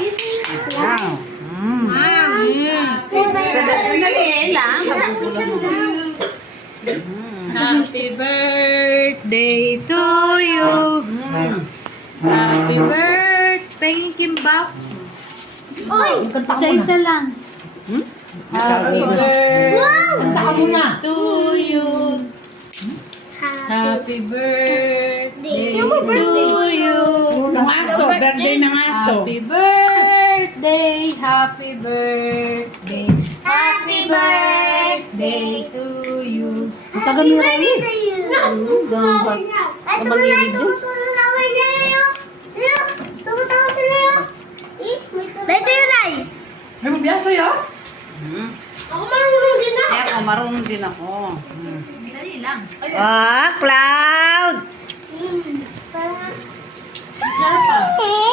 Wow. Sandali lang. Happy birthday to you. Happy birthday, Kimbap. Isa-isa lang. Happy birthday to you. Happy birthday to you. Ng aso. Birthday ng aso. Happy birthday, happy birthday, happy birthday to you. Tagal mo rin. Magiging din. May mabiyaso yun? Ako marunong din ako. Eh, ako marunong din ako. Dali lang. Ah, Cloud! Sarap pa.